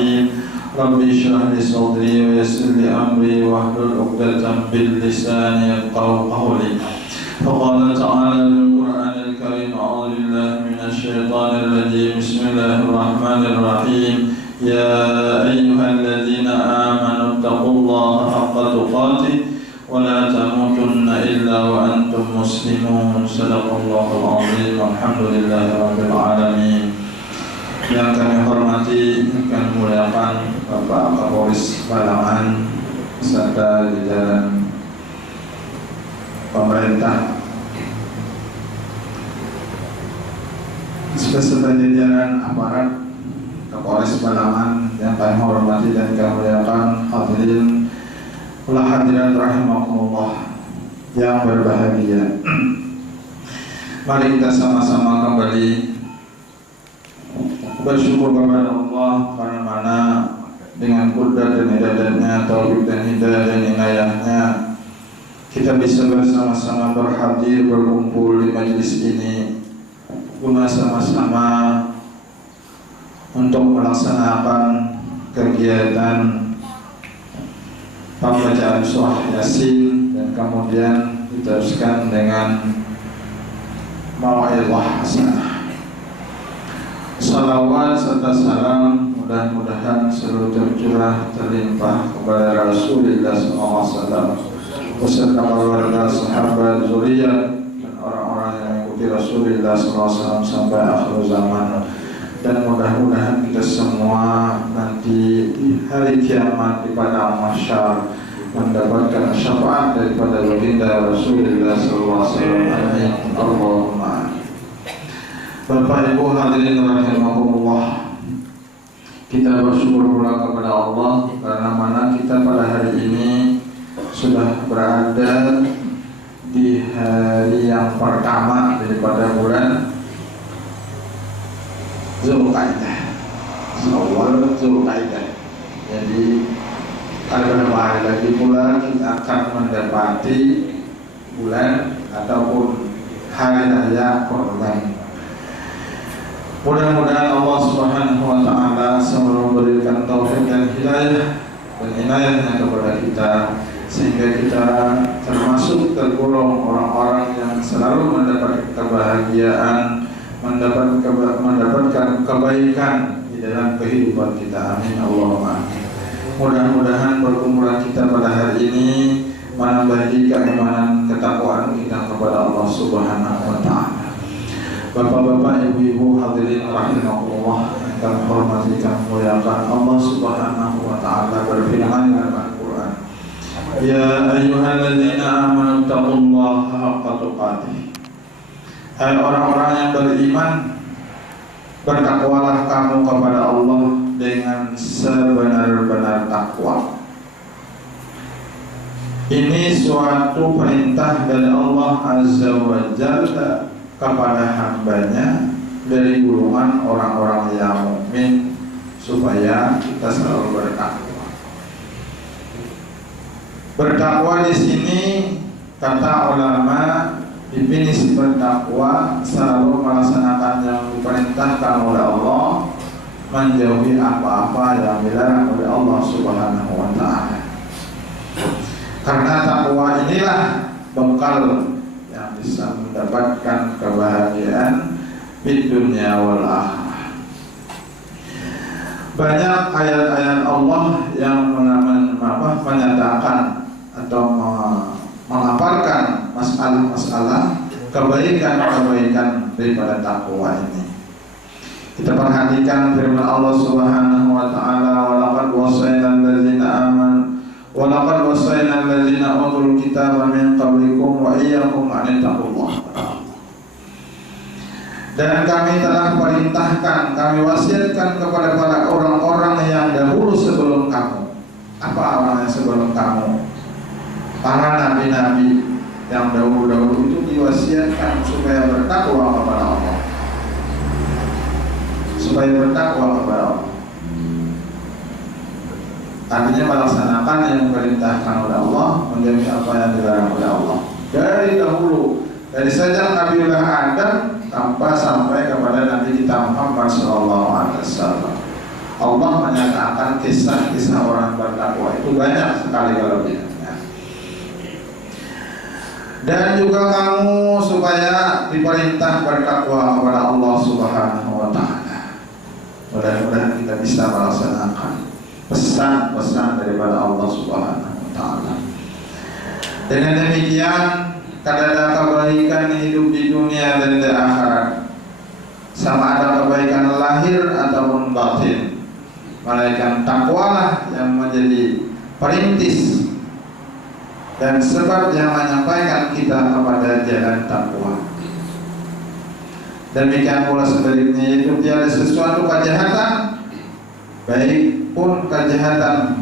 الرحيم رب اشرح لي صدري ويسر لي أمري واحلل عقدة من لساني يفقهوا قولي. فقال تعالى في القرآن الكريم أعوذ بالله من الشيطان الرجيم بسم الله الرحمن الرحيم يا أيها الذين آمنوا اتقوا الله حق تقاته ولا تموتن إلا وأنتم مسلمون صدق الله العظيم والحمد لله رب العالمين. Yang kami hormati dan muliakan Bapak Kapolres Balangan beserta jajaran pemerintah beserta jajaran aparat Kapolres Balangan yang kami hormati dan kami muliakan, hadirin wal hadirat rahimakumullah yang berbahagia. Mari kita sama-sama kembali bersyukur kepada Allah karena mana dengan kudrat dan hidayahnya, taufik dan hidayah dan inayahnya kita bisa bersama-sama berhadir berkumpul di majelis ini guna sama-sama untuk melaksanakan kegiatan pembacaan surah Yasin dan kemudian diteruskan dengan mau'izah hasanah. Salawat serta salam mudah-mudahan selalu tercurah terlimpah kepada Rasulullah SAW beserta keluarga, sahabat, zuriat dan orang-orang yang mengikuti Rasulullah SAW sampai akhir zaman. Dan mudah-mudahan kita semua nanti di hari kiamat di padang mahsyar mendapatkan syafaat daripada baginda Rasulullah SAW. Amin. Allahumma. Bapak Ibu hadirin rahimahullah, kita bersyukur pula kepada Allah karena mana kita pada hari ini sudah berada di hari yang pertama daripada bulan Zulqa'dah, awal Zulqa'dah. Jadi ada beberapa hari lagi pula kita akan mendapati bulan ataupun hari raya Kurban. Mudah-mudahan Allah Subhanahu wa Ta'ala selalu memberikan taufik dan hidayah dan inayahnya kepada kita sehingga kita termasuk tergolong orang-orang yang selalu mendapat kebahagiaan, mendapatkan kebaikan di dalam kehidupan kita. Amin Allahumma. Mudah-mudahan perkumpulan kita pada hari ini menambah keimanan ketakwaan kita kepada Allah Subhanahu wa Ta'ala. Bapak-bapak, ibu-ibu hadirin rahimahullah yang kami hormati dan muliakan, Allah Subhanahu wa Ta'ala berfirman dalam Al-Qur'an, ya ayyuhalladzina amanu taqullaha haqqa tuqatih. Hai orang-orang yang beriman, bertakwalah kamu kepada Allah dengan sebenar-benar takwa. Ini suatu perintah dari Allah Azza wa Jalla kepada hambanya dari golongan orang-orang yang mukmin supaya kita selalu bertakwa. Bertakwa di sini kata ulama definisi bertakwa selalu melaksanakan yang diperintahkan oleh Allah, menjauhi apa-apa yang dilarang oleh Allah Subhanahu wa Ta'ala. Karena takwa inilah bekal yang bisa mendapatkan kebahagiaan di dunia wal akhirah. Banyak ayat-ayat Allah yang menyatakan atau mengaparkan masalah-masalah kebaikan-kebaikan daripada takwa ini. Kita perhatikan firman Allah Subhanahu wa Ta'ala, walaqad wasaynal ladzina amanu walaqad wasaynal ladzina utul kitaba min qablikum wa iyyakum an taqullah. Dan kami telah perintahkan, kami wasiatkan kepada para orang-orang yang dahulu sebelum kamu. Apa orang yang sebelum kamu? Para nabi-nabi yang dahulu-dahulu itu diwasiatkan supaya bertakwa kepada Allah, supaya bertakwa kepada Allah. Artinya melaksanakan yang diperintahkan oleh Allah, menjauhi apa yang dilarang oleh Allah. Dari dahulu, dari sejak Nabiullah Adam sampai kepada Nabi kita Muhammad SAW. Allah menyatakan kisah-kisah orang bertakwa itu banyak sekali kalau kelebihannya. Dan juga kamu supaya diperintah bertakwa kepada Allah Subhanahu wa Ta'ala. Mudah-mudahan kita bisa melaksanakan pesan-pesan daripada Allah Subhanahu wa Ta'ala. Dengan demikian, kadang kebaikan hidup di dunia dan di akhirat, sama ada kebaikan lahir ataupun batin, melainkan takwalah yang menjadi perintis dan sebab yang menyampaikan kita kepada jalan takwa. Demikian pula sebaliknya, yaitu tiada sesuatu kejahatan, baik pun kejahatan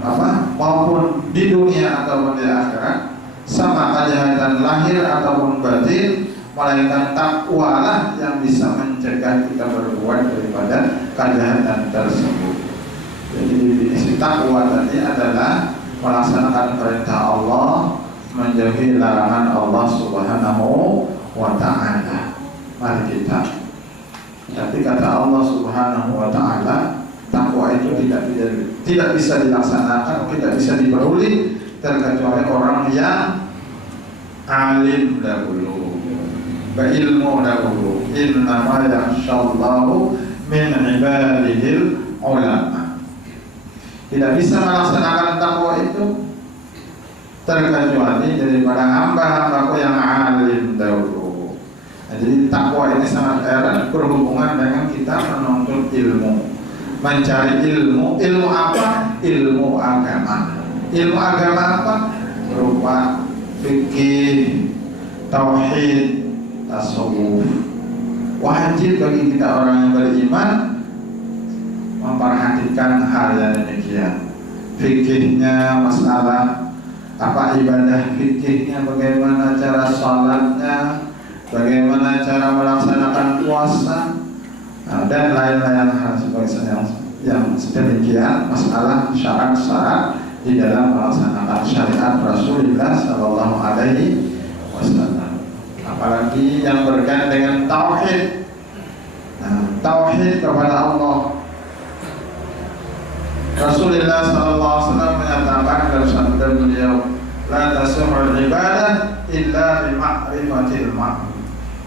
maupun di dunia ataupun di akhirat, sama kejahatan lahir ataupun batin, melainkan takwalah yang bisa mencegah kita berbuat daripada kejahatan tersebut. Jadi definisi takwa tadi adalah melaksanakan perintah Allah, menjauhi larangan Allah Subhanahu wa Ta'ala. Mari kita. Tapi kata Allah Subhanahu wa Ta'ala, takwa itu tidak bisa dilaksanakan, tidak bisa diperoleh terkecuali orang yang alim dahulu, berilmu dahulu. Innama yakhshallahu min ibadihil ulama. Tidak bisa melaksanakan takwa itu terkecuali daripada hamba-hambaku yang alim dahulu. Nah, jadi takwa ini sangat erat berhubungan dengan kita menuntut ilmu, mencari ilmu. Ilmu apa? Ilmu agama. Ilmu agama apa? Berupa fikih, tauhid, tasawuf. Wajib bagi kita orang yang beriman memperhatikan hal yang demikian. Fikihnya, masalah apa ibadah fikihnya, bagaimana cara sholatnya, bagaimana cara melaksanakan puasa, dan lain-lain hal sebagainya yang sedemikian, masalah syarat-syarat di dalam melaksanakan syariat Rasulullah Sallallahu Alaihi Wasallam. Apalagi yang berkaitan dengan tauhid, tauhid kepada Allah. Rasulullah Sallallahu Alaihi Wasallam menyatakan dalam sabda beliau, la tasihul ibadah illa bima'rifatil ma'ruf.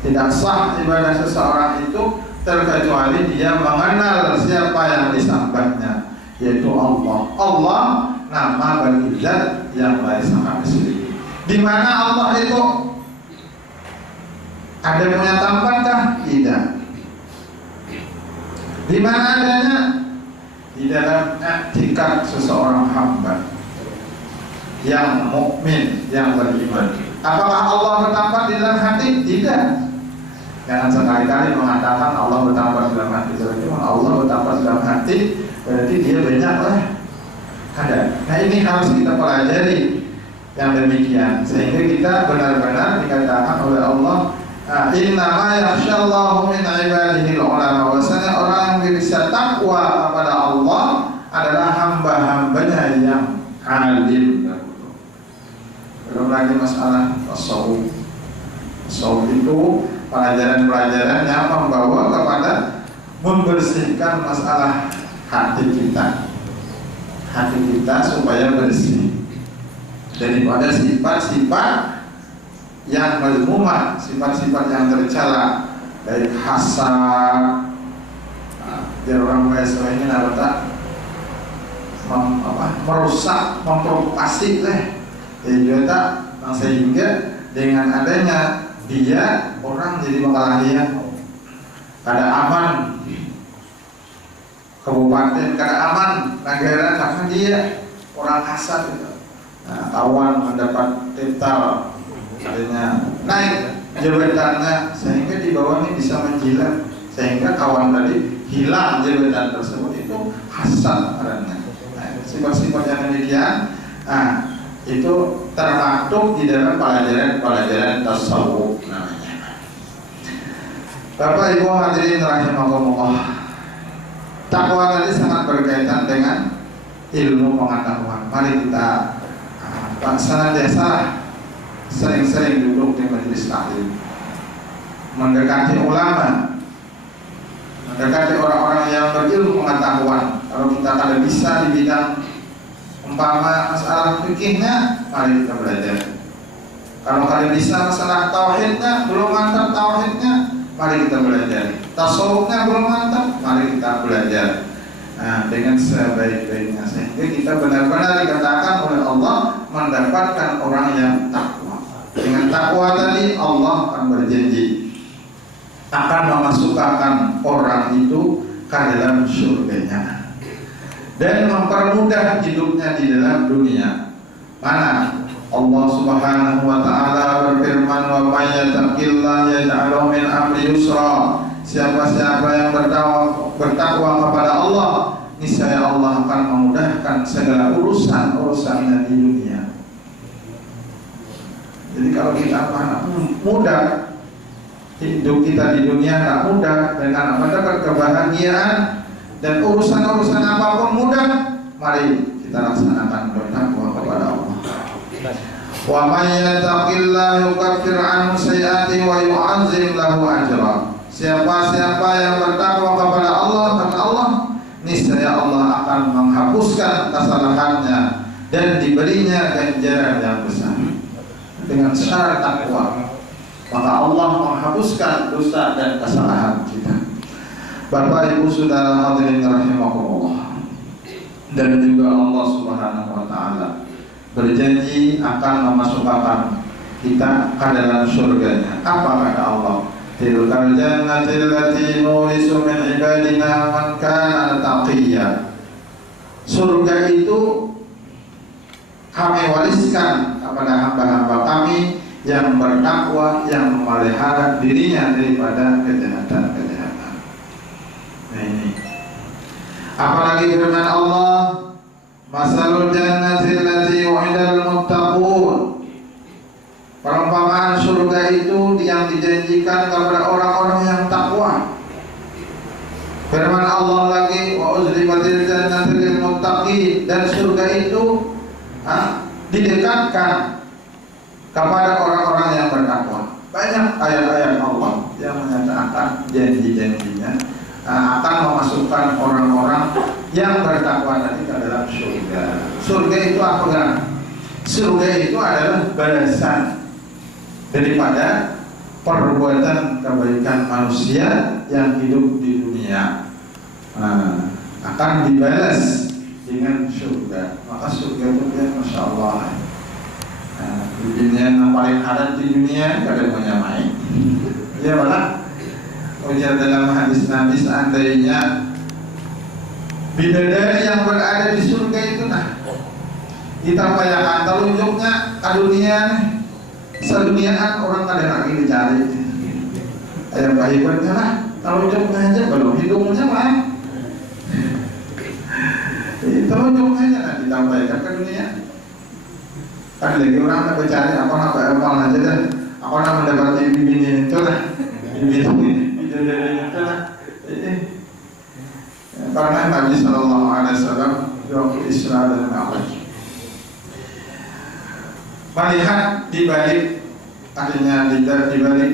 Tidak sah ibadah seseorang itu terkecuali dia mengenal siapa yang disembahnya, yaitu Allah. Allah nama bagi zat yang lain sama sendiri. Di mana Allah itu ada punya tempat? Tidak. Di mana adanya? Di dalam i'tikad seseorang hamba yang mukmin, yang beriman. Apakah Allah bertempat di dalam hati? Tidak. Jangan sekali-kali mengatakan Allah bertempat di dalam hati. Cuma Allah bertempat di dalam hati, berarti dia banyaklah ada. Nah, ini harus kita pelajari yang demikian, sehingga kita benar-benar dikatakan oleh Allah, innama yakhshallahu min ibadihi ulama. Bahwasanya orang yang bisa takwa kepada Allah adalah hamba-hambanya yang alim. Belum lagi masalah tasawuf. Tasawuf itu pelajaran-pelajaran yang membawa kepada membersihkan masalah hati kita supaya bersih daripada sifat-sifat yang mazmumah, sifat-sifat yang tercela, dari hasad. Jadi orang Islam ini merusak, memprovokasi juga, sehingga dengan adanya dia orang jadi bakalan kada aman kabupaten, kada aman negara karena dia orang hasad itu. Nah, kawan mendapat titel, adanya naik jabatannya, sehingga di bawah ini bisa menjilat, sehingga kawan tadi hilang jabatan tersebut. Itu hasad karena sifat-sifat yang demikian. Itu termaktub di dalam pelajaran tasawuf namanya. Bapak Ibu hadirin rahimakumullah, takwa tadi sangat berkaitan dengan ilmu pengetahuan. Mari kita senantiasa sering-sering duduk di majelis taklim, mendekati ulama, mendekati orang-orang yang berilmu pengetahuan, Kalau kita kada bisa di bidang umpama masalah fikihnya, mari kita belajar. Kalau kada bisa masalah tauhidnya, belum mantap tauhidnya, mari kita belajar. Tasawufnya belum mantap, mari kita belajar. Nah, dengan sebaik-baiknya sehingga kita benar-benar dikatakan oleh Allah mendapatkan orang yang takwa. Dengan takwa tadi Allah akan berjanji akan memasukkan orang itu ke dalam surganya dan mempermudah hidupnya di dalam dunia. Mana Allah Subhanahu wa taala berfirman, "Wa may yattaqillaha yaj'al min amri yusra." Siapa-siapa yang bertakwa kepada Allah, niscaya Allah akan memudahkan segala urusan-urusannya di dunia. Jadi kalau kita mudah hidup kita di dunia, tak mudah dengan mendapat kebahagiaan dan urusan-urusan apapun mudah, mari kita laksanakan bertakwa kepada Allah. Wa may yattaqillaha yukaffir 'anhu sayyi'atihi wa yu'azzim lahu ajra. Siapa-siapa yang bertakwa kepada Allah, karena Allah niscaya Allah akan menghapuskan kesalahannya dan diberinya ganjaran yang besar. Dengan syarat takwa, maka Allah menghapuskan dosa dan kesalahan kita. Bapak Ibu Saudara hadirin rahimakumullah, dan juga Allah Subhanahu wa taala berjanji akan memasukkan kita ke dalam surganya. Apa kata Allah? Tilkal jannatil lati nurisu min ibadina man kana taqiyya. Surga itu kami wariskan kepada hamba-hamba kami yang bertakwa, yang memelihara dirinya daripada kejahatan-kejahatan. Nah ini. Apalagi firman Allah, masalul jannatil lati wa'idal muttaqun. Perumpamaan surga itu yang dijanjikan kepada orang-orang yang takwa. Firman Allah lagi, wa uzlifatil jannatu lil muttaqin, dan surga itu didekatkan kepada orang-orang yang bertakwa. Banyak ayat-ayat Allah yang menyatakan janji-janjinya akan memasukkan orang-orang yang bertakwa tadi ke dalam surga. Surga itu apa kan? Surga itu adalah balasan daripada perbuatan kebaikan manusia yang hidup di dunia, akan dibalas dengan surga. Maka surga itu ya Masya Allah, di dunia yang paling ada di dunia kadang menyamai. Ya malah ujar dalam hadis Nabi, seandainya bidadari yang berada di surga itu ditampaykan telunjuknya ke dunia nih, seduniaan orang kadang lagi dicari. Ayam bayibannya lah, telunjuknya aja belum, hidungnya lah. Telunjuknya aja ditampaykan ke dunia. Kan lagi orang nak bercari apa aja dan aku nak mendapati bibini itu lah, bibini itu lah. Karena Nabi Sallallahu Alaihi Wasallam waktu Isra dan Mi'raj melihat di balik, artinya di balik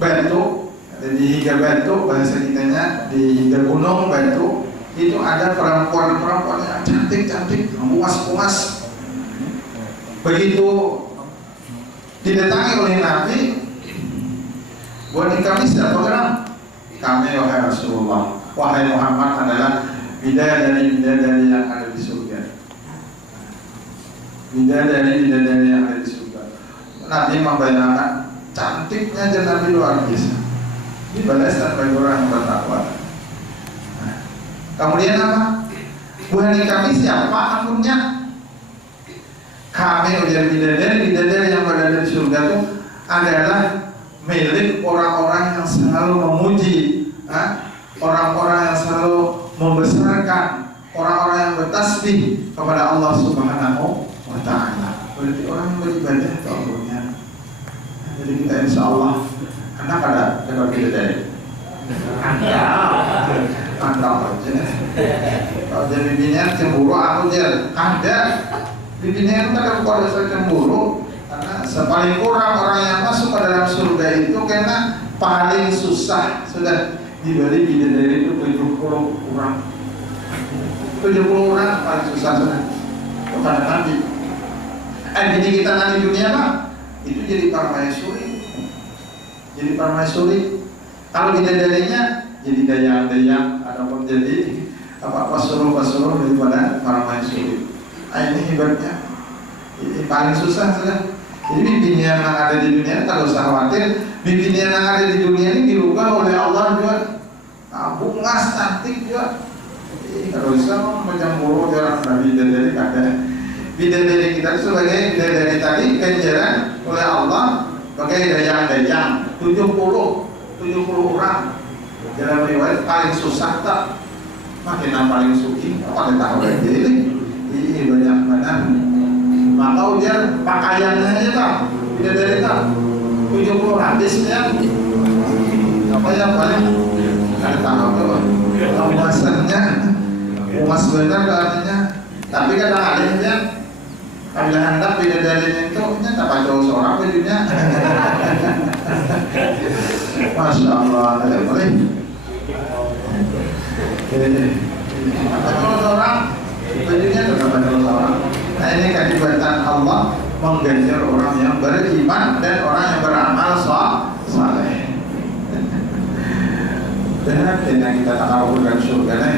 batu, di hingga batu bahasa kitanya, di hingga gunung batu itu ada perempuan-perempuan yang cantik-cantik, puas-puas. Begitu didatangi oleh Nabi, buat kami siapa kan? Kami wahai Rasulullah, wahai Muhammad adalah bidadari yang ada di surga. Bidadari yang ada di surga. Nabi membayangkan cantiknya dan Nabi luar biasa. Dibalaskan bagi orang yang bertakwa. Kemudian apa? Wahai kami siapa akunnya? Kami ujar bidadari yang berada di surga itu adalah milik orang-orang yang selalu memuji, orang-orang yang selalu membesarkan, orang-orang yang bertasbih kepada Allah Subhanahu wa ta'ala. Berarti orang yang beribadah ke Allahnya. Jadi kita insya Allah anak ada dapat bidadari. Anda aja. Kalau jadi binian cemburu aku dia ada. Binian kan kalau dasar cemburu, karena sepaling kurang orang yang masuk ke dalam surga itu karena paling susah sudah diberi bidadari itu 70 kurang. 70 orang paling susah sudah kepada Nabi. Jadi kita nanti dunia mah itu jadi permaisuri. Jadi permaisuri. Kalau bidadarinya jadi dayang-dayang ataupun jadi pasuruh-pasuruh daripada permaisuri. Ini hebatnya. Ini paling susah sudah. Jadi bibinian yang ada di dunia kalau usah khawatir. Bibinian yang ada di dunia ini dirubah oleh Allah juga. Bungas cantik juga. Kalau bisa macam buruk orang Nabi bidadari ada. Bidadari kita sebagai bidadari tadi ganjaran oleh Allah sebagai dayang-dayang 70 orang. Dalam riwayat paling susah tak makin yang paling suki pada tahu ini banyak mana. Maka ujar pakaiannya aja tak bidadari tak 70 hadisnya apa yang paling ada tahu tuh umasannya umas benar artinya. Tapi kadang adanya apabila hendak bidadari itu tak baca seorang bajunya. Masya Allah, ada boleh. Baca seorang bajunya tak baca seorang. Nah ini kehebatan Allah mengganjar orang yang beriman dan orang yang beramal saleh. Dan kita tak tahu dan surga nih.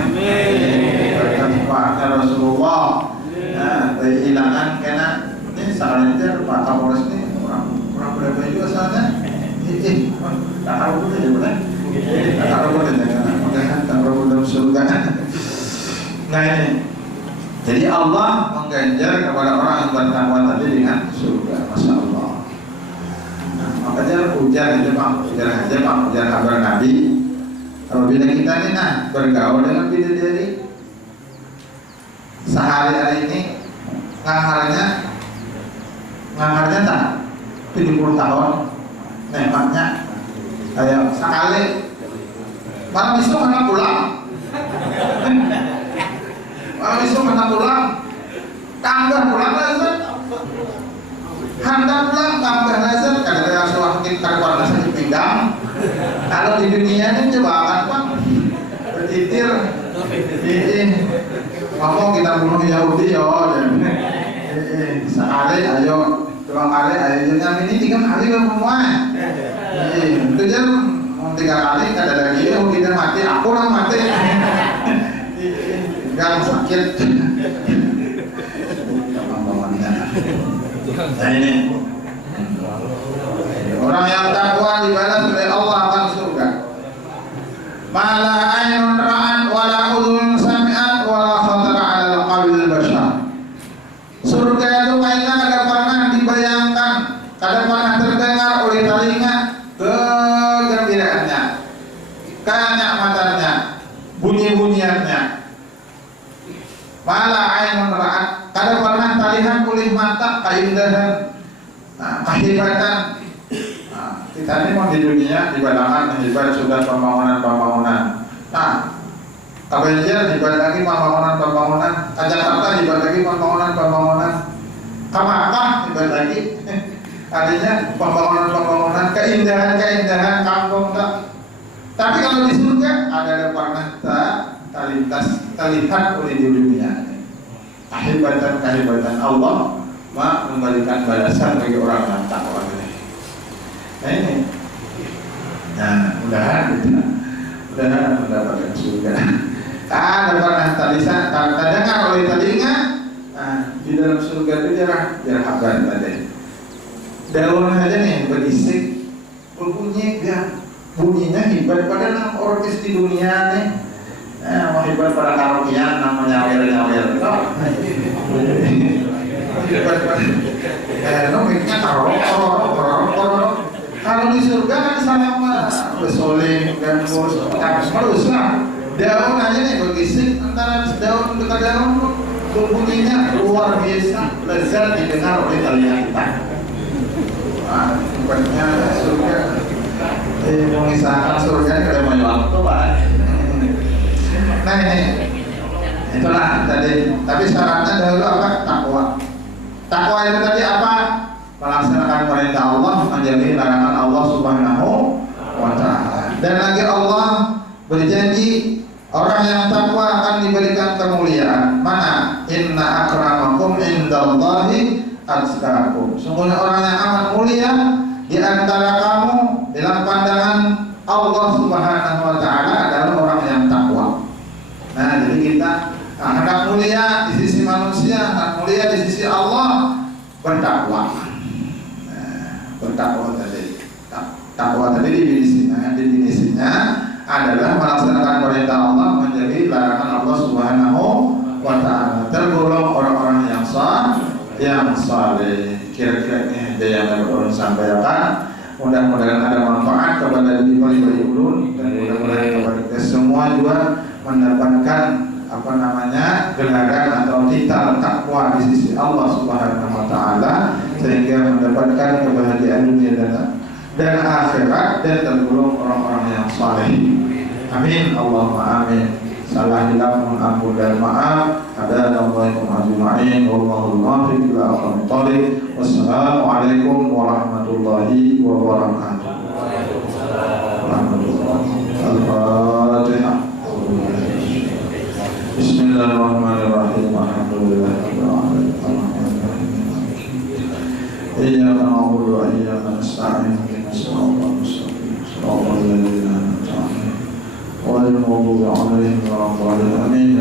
Berkat Rasulullah. Nah, dari hilangan karena ini saatnya Pak Kapolres ini orang berapa juga soalnya. Tak tahu pun ya boleh. Tak tahu pun ya karena mudah-mudahan tak tahu dalam surga. Nah ini. Jadi Allah mengganjar kepada orang yang bertakwa tadi dengan surga. Masya Allah. Nah, makanya ujar aja Pak, ujar kabar Nabi. Apabila kita ini bergaul dengan bidadari sehari-hari ini ngangarnya tak 70 tahun nikmatnya kayak sekali malam itu mana pulang tambah pulang lazat handap pulang tambah lazat kadang-kadang semakin karuan lazat di pinggang. Kalau di dunia ini coba akan bertitir ngomong kita bunuh Yahudi sekali ayo 2 kali ayo jangan ini 3 kali semua itu aja mau 3 kali kada lagi Yahudi dan mati aku orang mati gak sakit. Nah ini orang yang takwa dibalas oleh Allah akan surga. Mala ainun ra'at wala udhun sami'at wala khatara 'ala qalbil bashar. Surga itu kayaknya kada pernah dibayangkan, kada pernah terdengar oleh telinga kegembiraannya, kenikmatannya, bunyi-bunyiannya. Mala ainun ra'at, kada pernah terlihat oleh mata keindahan, kehebatan. Kita ini mau di dunia dibandingkan hebat sudah pembangunan. Nah, Kabanjar hebat lagi pembangunan. Jakarta hebat lagi pembangunan. Kamakah hebat lagi. Artinya pembangunan, keindahan kampung tak. Tapi kalau di surga ada pernah terlihat oleh di dunia. Kehebatan Allah memberikan balasan bagi orang yang takwa. Nah ini, mudah-mudahan mendapatkan surga. Ada pernah terdengar oleh telinga. Di dalam surga itu jarang kabar tadi. Daun aja nih berisik, bunyinya hebat pada orkes di dunia nih. Mau hebat pada karaokean namanya nyawer. Hebat pada, nomiknya kalau di surga kan sama besoling dan bos harus lah daun aja nih berisik antara daun dekat daun bunyinya luar biasa lezat didengar oleh telinga kita. Bukannya surga mengisahkan surga kada banyak waktu Pak. Nah ini itulah tadi. Tapi syaratnya dahulu apa? Takwa itu tadi apa? Melaksanakan perintah Allah, menjauhi larangan Allah Subhanahu wa ta'ala. Dan lagi Allah berjanji orang yang takwa akan diberikan kemuliaan. mana? Inna akramakum indallahi atqakum. Sungguhnya orang yang amat mulia di antara kamu dalam pandangan Allah Subhanahu wa taala adalah orang yang takwa. Nah, jadi kita hendak mulia di sisi manusia, hendak mulia di sisi Allah, bertakwa. Bertakwa tadi. Takwa tadi definisinya adalah melaksanakan perintah Allah, menjadi larangan Allah Subhanahu wa taala. Tergolong orang-orang yang saleh. Kira-kira ini ada yang dapat orang sampaikan. Mudah-mudahan ada manfaat kepada diri ulun dan mudah-mudahan kepada kita semua juga mendapatkan gelaran atau titel takwa di sisi Allah Subhanahu wa taala, sehingga mendapatkan kebahagiaan dunia dan akhirat dan tergolong orang-orang yang saleh. Amin, Allahumma amin. Salah hilang, ampun dan maaf. Assalamualaikum ajma'in. Wallahul muwaffiq ila aqwamit thoriq. Wassalamualaikum warahmatullahi wabarakatuh. Al-Fatihah. Bismillahirrahmanirrahim. Alhamdulillahirabbil alamin. Iyyaka na'budu wa iyyaka nasta'in. Ihdinas siratal mustaqim. Shiratal ladzina an'amta 'alaihim ghairil maghdubi 'alaihim waladdallin.